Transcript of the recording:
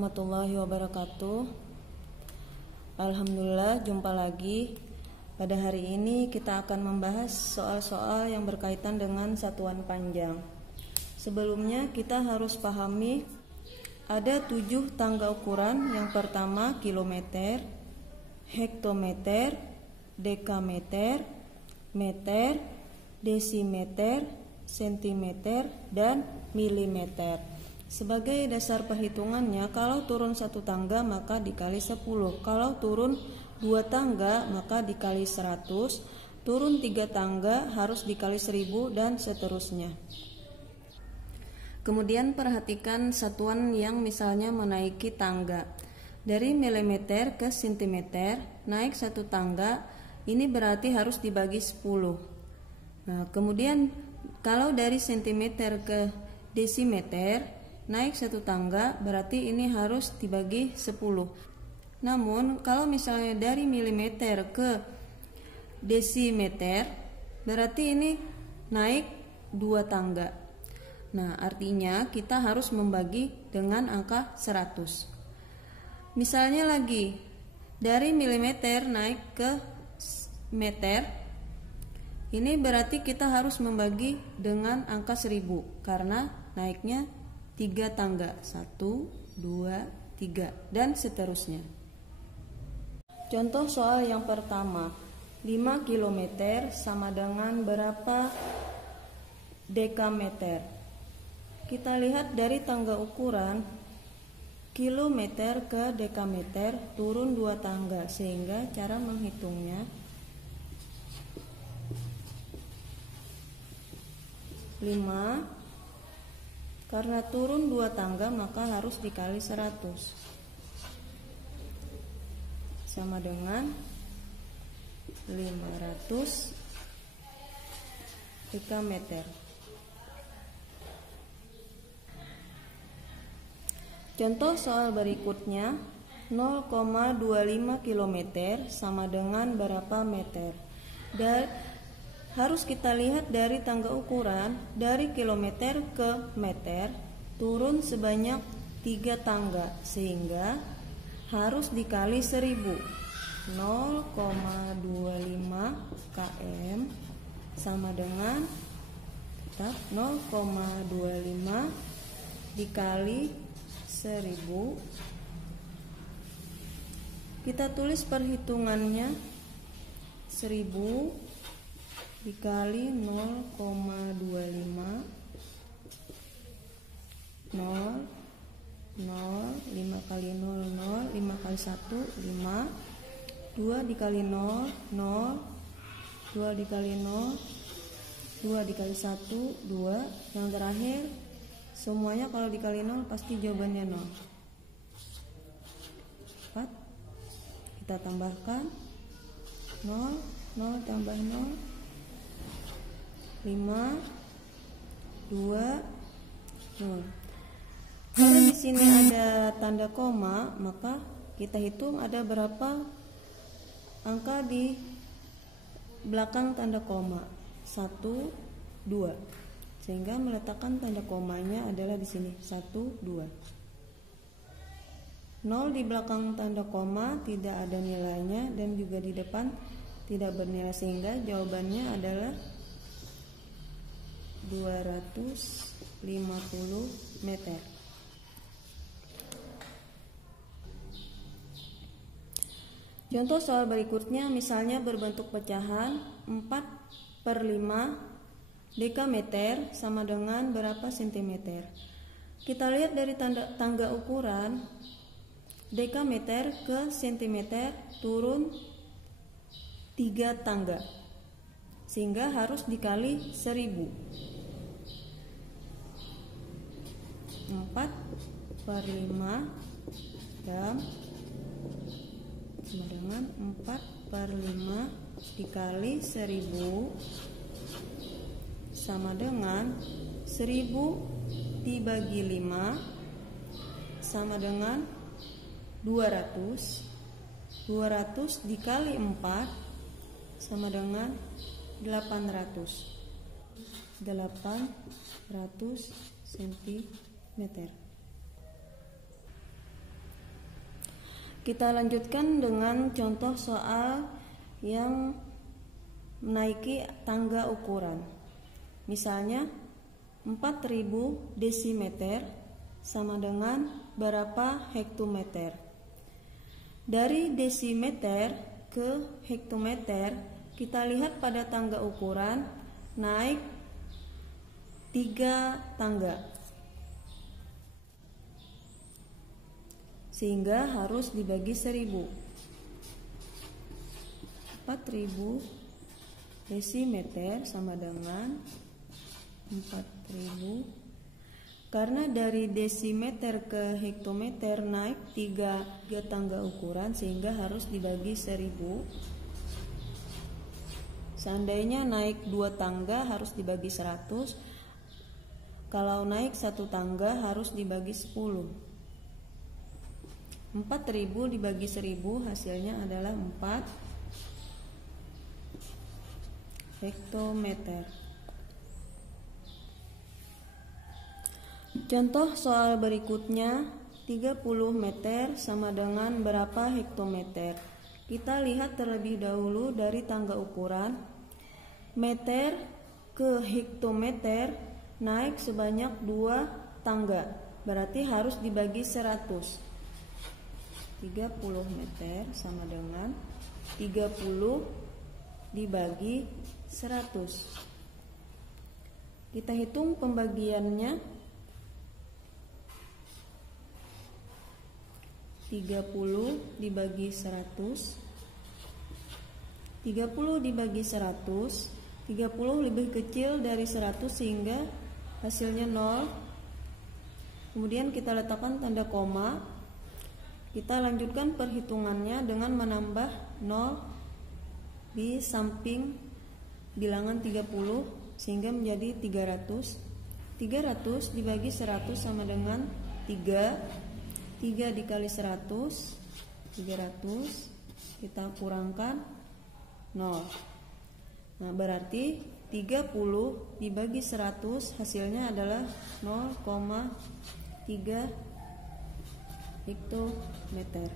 warahmatullahi wabarakatuh. Alhamdulillah, jumpa lagi. Pada hari ini kita akan membahas soal-soal yang berkaitan dengan satuan panjang. Sebelumnya kita harus pahami ada 7 tangga ukuran. Yang pertama kilometer, hektometer, dekameter, meter, desimeter, sentimeter, dan milimeter. Sebagai dasar perhitungannya, kalau turun 1 tangga maka dikali 10, kalau turun 2 tangga maka dikali 100, turun 3 tangga harus dikali 1000, dan seterusnya. Kemudian perhatikan satuan yang misalnya menaiki tangga. Dari milimeter ke sentimeter, naik 1 tangga, ini berarti harus dibagi 10. Nah, kemudian kalau dari sentimeter ke desimeter, naik 1 tangga, berarti ini harus dibagi 10. Namun kalau misalnya dari milimeter ke desimeter, berarti ini naik 2 tangga. Nah, artinya kita harus membagi dengan angka 100. Misalnya lagi, dari milimeter naik ke meter, ini berarti kita harus membagi dengan angka 1000 karena naiknya 3 tangga, 1, 2, 3, dan seterusnya. Contoh soal yang pertama, 5 km sama dengan berapa dekameter? Kita lihat dari tangga ukuran, kilometer ke dekameter turun 2 tangga, sehingga cara menghitungnya 5, karena turun 2 tangga maka harus dikali 100, sama dengan 500 dekameter. Contoh soal berikutnya, 0,25 km sama dengan berapa meter? Dan harus kita lihat dari tangga ukuran, dari kilometer ke meter turun sebanyak 3 tangga, sehingga harus dikali 1000. 0,25 km sama dengan 0,25 dikali 1000. Kita tulis perhitungannya, 1000 dikali 0,25, 0, 5 kali 0, 0, 5 kali 1, 5, 2 dikali 0, 0, 2 dikali 0, 2 dikali 1, 2, yang terakhir semuanya kalau dikali 0 pasti jawabannya 0. 4, kita tambahkan 0, 0 tambah 0, 5, 2, 0. Karena di sini ada tanda koma, maka kita hitung ada berapa angka di belakang tanda koma. 1, 2. Sehingga meletakkan tanda komanya adalah di sini, 1, 2. 0 di belakang tanda koma tidak ada nilainya, dan juga di depan tidak bernilai, sehingga jawabannya adalah 250 meter. Contoh soal berikutnya, misalnya berbentuk pecahan 4/5 dekameter sama dengan berapa sentimeter? Kita lihat dari tangga ukuran, dekameter ke sentimeter turun 3 tangga, sehingga harus dikali 1000. 4/5 dan sama dengan 4/5 dikali 1000 sama dengan 1000 dibagi 5 sama dengan 200. 200 dikali 4 sama dengan 800. 800 cm. Kita lanjutkan dengan contoh soal yang menaiki tangga ukuran. Misalnya 4000 desimeter sama dengan berapa hektometer. Dari desimeter ke hektometer, kita lihat pada tangga ukuran naik 3 tangga, sehingga harus dibagi 1000. 4000 desimeter sama dengan 4000, karena dari desimeter ke hektometer naik 3 tangga ukuran sehingga harus dibagi 1000. Seandainya naik 2 tangga harus dibagi 100. Kalau naik 1 tangga harus dibagi 10. 4000 dibagi 1000 hasilnya adalah 4 hektometer. Contoh soal berikutnya, 30 meter sama dengan berapa hektometer. Kita lihat terlebih dahulu dari tangga ukuran. Meter ke hektometer naik sebanyak 2 tangga, berarti harus dibagi 100. 30 meter sama dengan 30 dibagi 100. Kita hitung pembagiannya. 30 dibagi 100. 30 dibagi 100. 30 lebih kecil dari 100 sehingga hasilnya 0. Kemudian kita letakkan tanda koma. Kita lanjutkan perhitungannya dengan menambah 0 di samping bilangan 30 sehingga menjadi 300. 300 dibagi 100 sama dengan 3. 3 dikali 100, 300, kita kurangkan 0. Nah, berarti 30 dibagi 100 hasilnya adalah 0,3 hektometer.